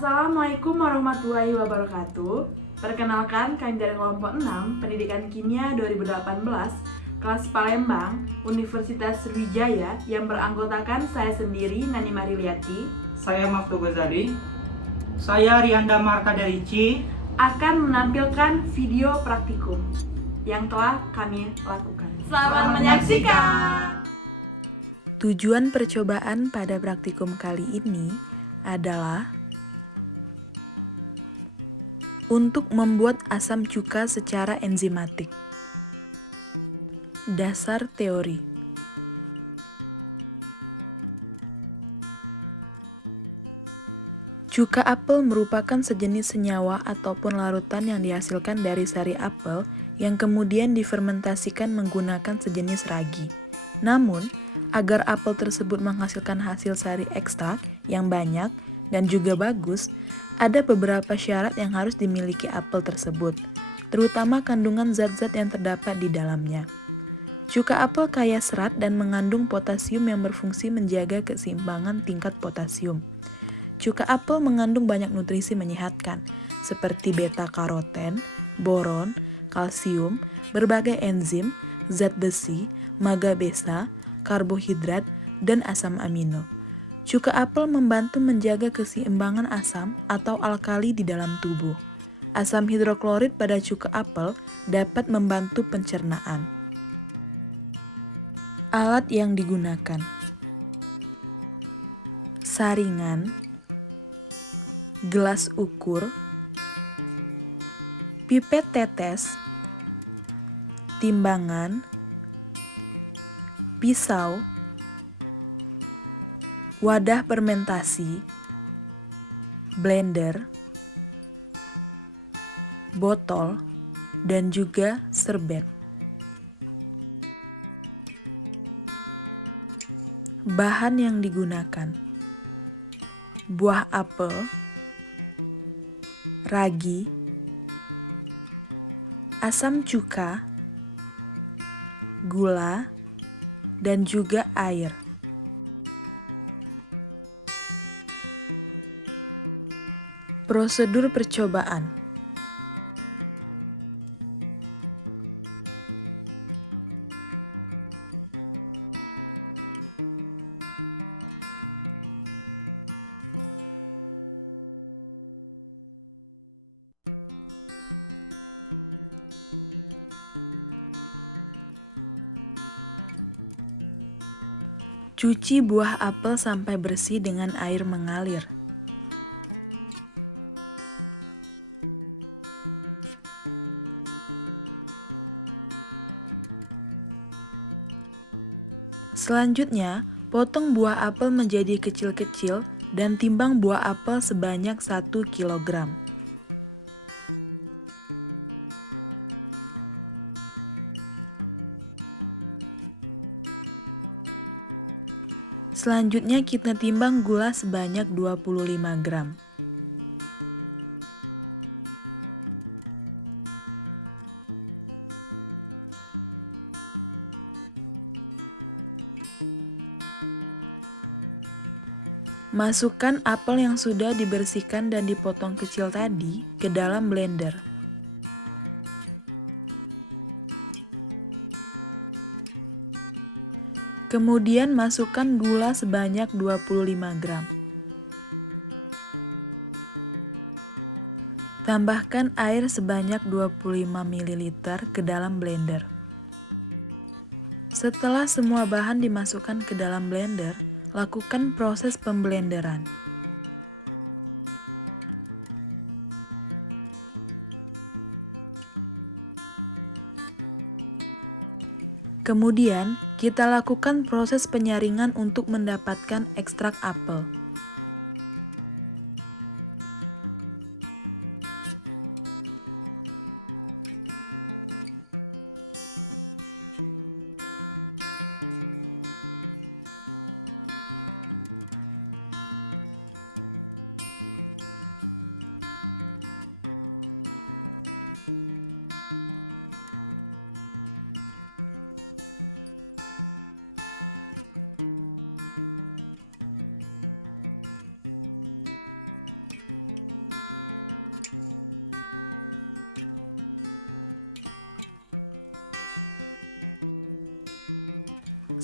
Assalamualaikum warahmatullahi wabarakatuh. Perkenalkan, kami dari kelompok 6 Pendidikan Kimia 2018 kelas Palembang, Universitas Sriwijaya yang beranggotakan saya sendiri, Nani Mariliati, saya Maftu Ghazali, saya Rianda Marta Derici akan menampilkan video praktikum yang telah kami lakukan. Selamat menyaksikan. Tujuan percobaan pada praktikum kali ini adalah untuk membuat asam cuka secara enzimatik. Dasar teori. Cuka apel merupakan sejenis senyawa ataupun larutan yang dihasilkan dari sari apel yang kemudian difermentasikan menggunakan sejenis ragi. Namun, agar apel tersebut menghasilkan hasil sari ekstrak yang banyak dan juga bagus, ada beberapa syarat yang harus dimiliki apel tersebut, terutama kandungan zat-zat yang terdapat di dalamnya. Cuka apel kaya serat dan mengandung potasium yang berfungsi menjaga keseimbangan tingkat potasium. Cuka apel mengandung banyak nutrisi menyehatkan, seperti beta-karoten, boron, kalsium, berbagai enzim, zat besi, maga-besa, karbohidrat, dan asam amino. Cuka apel membantu menjaga keseimbangan asam atau alkali di dalam tubuh. Asam hidroklorid pada cuka apel dapat membantu pencernaan. Alat yang digunakan: saringan, gelas ukur, pipet tetes, timbangan, pisau, wadah fermentasi, blender, botol, dan juga serbet. Bahan yang digunakan: buah apel, ragi, asam cuka, gula, dan juga air. Prosedur percobaan. Cuci buah apel sampai bersih dengan air mengalir. Selanjutnya, potong buah apel menjadi kecil-kecil dan timbang buah apel sebanyak 1 kg. Selanjutnya kita timbang gula sebanyak 25 gram. Masukkan apel yang sudah dibersihkan dan dipotong kecil tadi ke dalam blender. Kemudian masukkan gula sebanyak 25 gram. Tambahkan air sebanyak 25 ml ke dalam blender. Setelah semua bahan dimasukkan ke dalam blender, lakukan proses pemblenderan. Kemudian, kita lakukan proses penyaringan untuk mendapatkan ekstrak apel.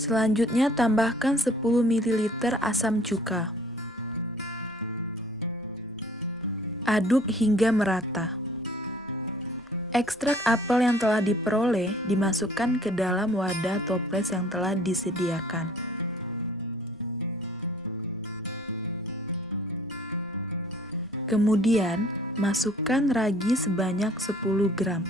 Selanjutnya tambahkan 10 ml asam cuka. Aduk hingga merata. Ekstrak apel yang telah diperoleh dimasukkan ke dalam wadah toples yang telah disediakan. Kemudian, masukkan ragi sebanyak 10 gram.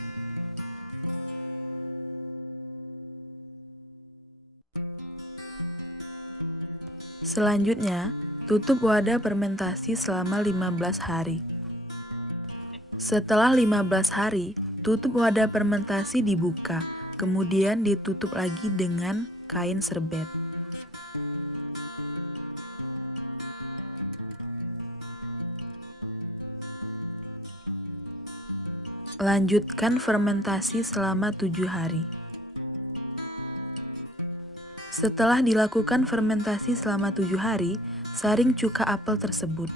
Selanjutnya, tutup wadah fermentasi selama 15 hari. Setelah 15 hari, tutup wadah fermentasi dibuka, kemudian ditutup lagi dengan kain serbet. Lanjutkan fermentasi selama 7 hari. Setelah dilakukan fermentasi selama 7 hari, saring cuka apel tersebut.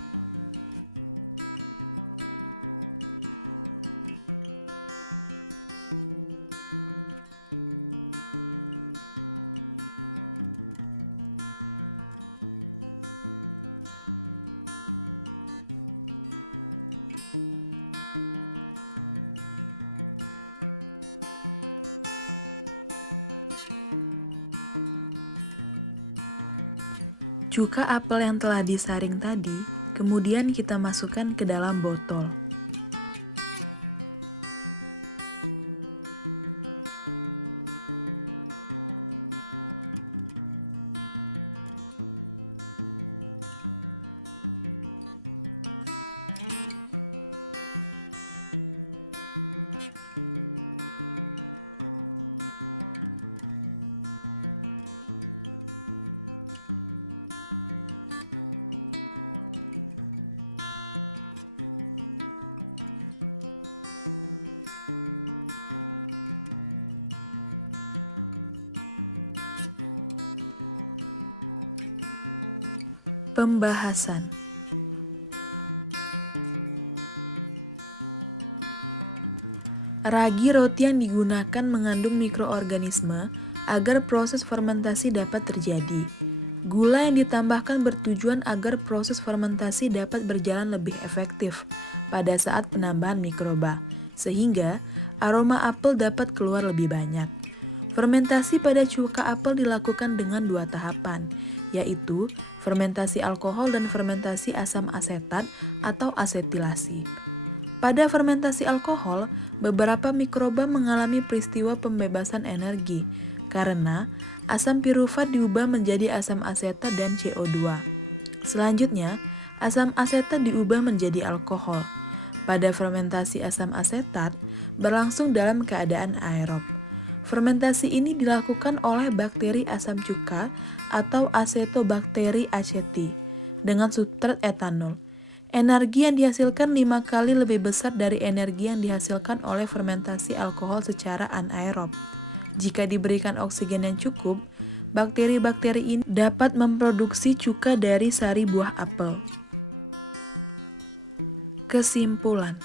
Cuka apel yang telah disaring tadi, kemudian kita masukkan ke dalam botol. Pembahasan. Ragi roti yang digunakan mengandung mikroorganisme agar proses fermentasi dapat terjadi. Gula yang ditambahkan bertujuan agar proses fermentasi dapat berjalan lebih efektif pada saat penambahan mikroba, sehingga aroma apel dapat keluar lebih banyak. Fermentasi pada cuka apel dilakukan dengan 2 tahapan, yaitu fermentasi alkohol dan fermentasi asam asetat atau asetilasi. Pada fermentasi alkohol, beberapa mikroba mengalami peristiwa pembebasan energi karena asam pirufat diubah menjadi asam asetat dan CO2. Selanjutnya, asam asetat diubah menjadi alkohol. Pada fermentasi asam asetat berlangsung dalam keadaan aerob. Fermentasi ini dilakukan oleh bakteri asam cuka atau Acetobacter aceti dengan substrat etanol. Energi yang dihasilkan 5 kali lebih besar dari energi yang dihasilkan oleh fermentasi alkohol secara anaerob. Jika diberikan oksigen yang cukup, bakteri-bakteri ini dapat memproduksi cuka dari sari buah apel. Kesimpulan.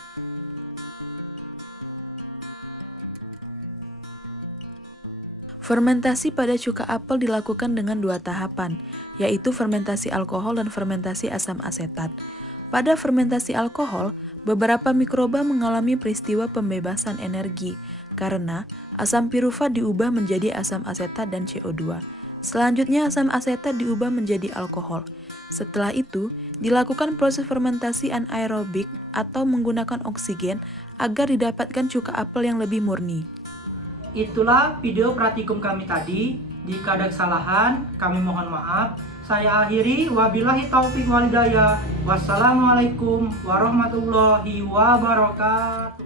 Fermentasi pada cuka apel dilakukan dengan 2 tahapan, yaitu fermentasi alkohol dan fermentasi asam asetat. Pada fermentasi alkohol, beberapa mikroba mengalami peristiwa pembebasan energi karena asam pirufat diubah menjadi asam asetat dan CO2. Selanjutnya asam asetat diubah menjadi alkohol. Setelah itu, dilakukan proses fermentasi anaerobik atau menggunakan oksigen agar didapatkan cuka apel yang lebih murni. Itulah video praktikum kami tadi. Jika ada kesalahan, kami mohon maaf. Saya akhiri, wabillahi taufiq walhidayah. Wassalamualaikum warahmatullahi wabarakatuh.